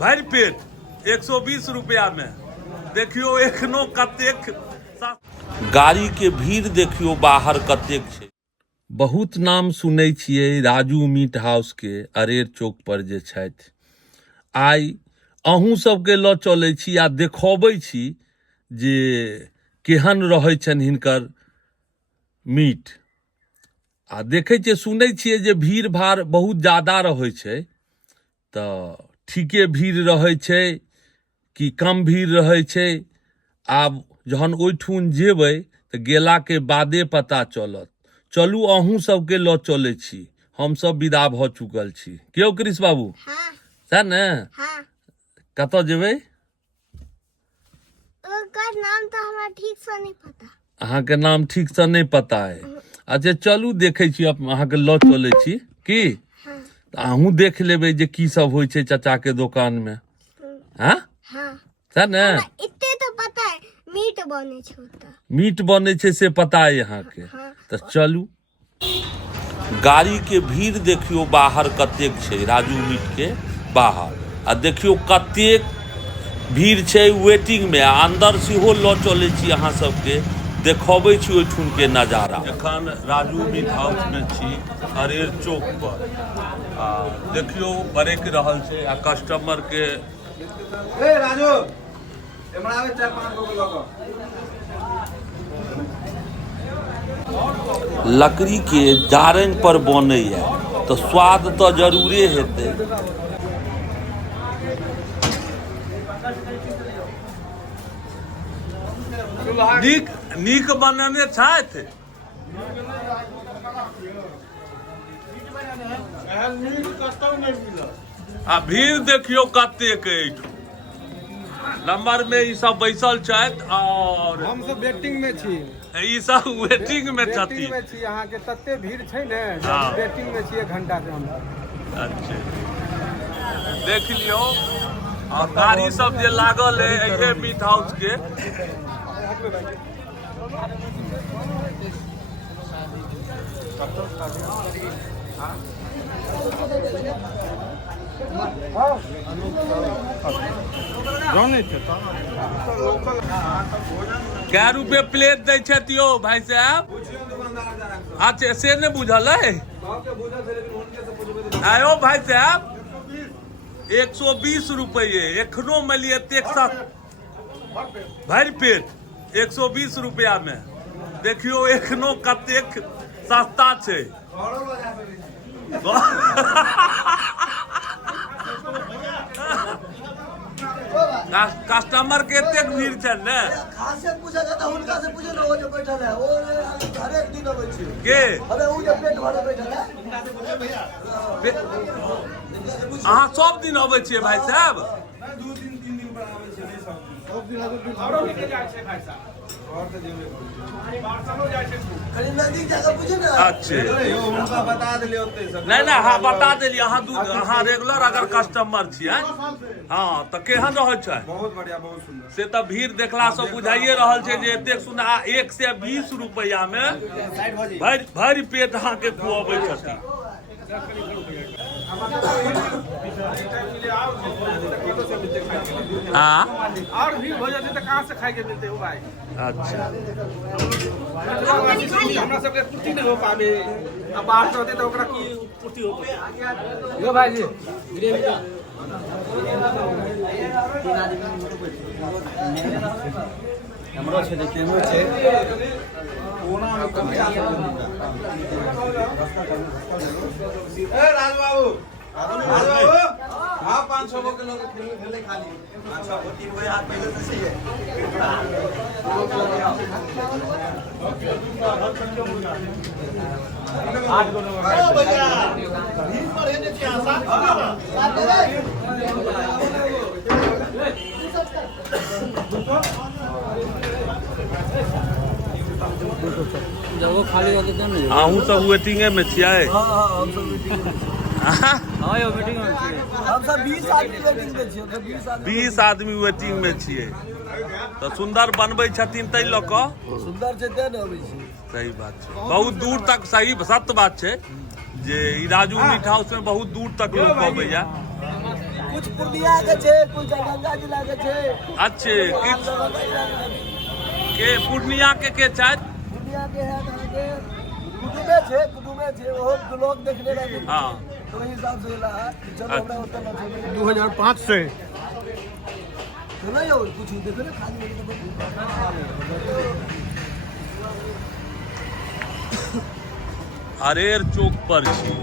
भरि पेट 120 रुपया में देखियो एखनो कतेक गाड़ी के भीड़ देखियो बाहर कतेक छै। बहुत नाम सुनै छियै राजू मीट हाउस के अरेर चौक पर जे छथि। आइ अहूँ सबके लऽ चलै छी आ देखबै छी जे केहन रहै छनि हिनकर मीट। आ देखै छियै सुनै छियै जे भीड़ भाड़ बहुत ज्यादा रहै छै, तऽ ठीके भीड़ रहै छै कि कम भीड़ रहै छै, आब जहन ओहिठुन जेबै तऽ गेलाके बादे पता चलत। चलू अहूँ सबके लऽ चलै छी, हमसब विदा भऽ चुकल छी। क्यों कृष बाबू? हाँ। सैह ने? हाँ। कतऽ जेबै? ओकर नाम तो हमरा ठीक से नहीं पता। अहाँके नाम ठीक से नहीं पता है? अच्छा चलू देखै छी, अहाँके लऽ चलै छी की? हाँ। अहूँ देख लेबै जे की सब होइ छै चाचा के दुकान में। हाँ? हाँ। सैह ने? इतने तो पता है मीट बने छै ओतऽ। मीट बने छै से पता है यहाँ के? हाँ। तो चलू। गाड़ी के भीड़ देखियो बाहर कतेक छै राजू मीट के बाहर, आ देखियो कतेक भीड़ छै वेटिंग में। अंदर सेहो लऽ चलै छी अहाँ सबके, देखबै छी ओहिठुन के नजारा। एखन राजू मीट हाउस में छी अरेर चौक पर, आ देखियो ब्रेक रहल छै आ कस्टमर के राजू एमरा आवे 4-5 गो लगा। लकड़ी के जारनि पर बनैया तो स्वाद तो जरूरे हेतै। नीक बनेने छथि। आ भीड़ देखियो कतेक अछि। नंबर में ई सब बैसल छथि और हम सब वेटिंग में छी। ई सब वेटिंग में छथिन। वेटिंग में छी, अहाँ के तते भीड़ छै ने, हाँ। वेटिंग में छी 1 घंटा से हम। अच्छा देख लियो, और गाड़ी सब जे लागल है ये मीट हाउस के। क्या रुपए प्लेट दै छथि यो भाई साहब? अच्छा से नहीं बुझल है? आयो भाई साहब 120 रुपये एखनो मिलिए एक साथ भरि पेट 120 रुपया में देखियो एखनो कतेक सस्ता छै। कस्टमर के एतेक भीड़ छै ने। खासियत पूछा जाता उनका से पूछे ना, वो जो बैठल है वो हर एक दिन अबै छै के? अबे वो जो पेट भरे बैठल है अहाँ सब दिन अबै छियै भाई साहब? 2 दिन 3 दिन पर आवे छै, नहीं सब दिन औरो निकल जाय छै भाई साहब। और तो जेबे बारसनो जाय छै खाली नजदीक जाकर पूछे ना। अच्छे उनका बता देले ओते सब। नहीं हाँ बता देलिए। अहाँ रेगुलर अगर कस्टमर छियै हाँ तो केहन रहै छै? बहुत बढ़िया, बहुत सुंदर। से तो भीड़ देखला से बुझाइए रहल छै जे एतेक सुंदर। 120 रुपया में भरि पेट अहाँ के खुआबै छथिन। हाँ और भीड़ हो जाते तो कहाँ से खाए के मिलते हो भाई? अच्छा हमरा सबके पूर्ति नहीं हो पावे, अब बाहर से होते तो ओकरा की पूर्ति हो पावे। यो भाई जी हमरो छै देखिए हमरो छै कोना में कम ए राज बाबू हाँ 500 के लोग खेले खाली 500 को 3 बजे हाथ पहले से सही है। भैया भीड़ पर है ने जब खाली होते थे ना। अहूँ सब वेटिंगे में छियै? हाँ यो मीटिंग में छियै। हम सब 20 आदमी वेटिंग में छियै। 20 आदमी वेटिंग में छियै। तो सुंदर बनबै छथिन तै लऽ कऽ सुंदर छै ते ने अबै छै। सही बात छै, बहुत दूर तक सही सत्य बात छै जे ई राजू मीट हाउस में बहुत दूर तक लोग अबैया। कुछ पूर्णिया के छे, कुछ दरभंगा जिला के छे। अच्छे किछ दरभंगा जिला के के पूर्णिया के छथि पूर्णिया के है अहाँ के कुटुमे छे ओहो ब्लॉग देखने लगे। हाँ तो वही हिसाब से ला चलो हमरा ओतऽ न छै 2005 से चलो यो कुछ देखो ना खाली अरेर चौक पर छी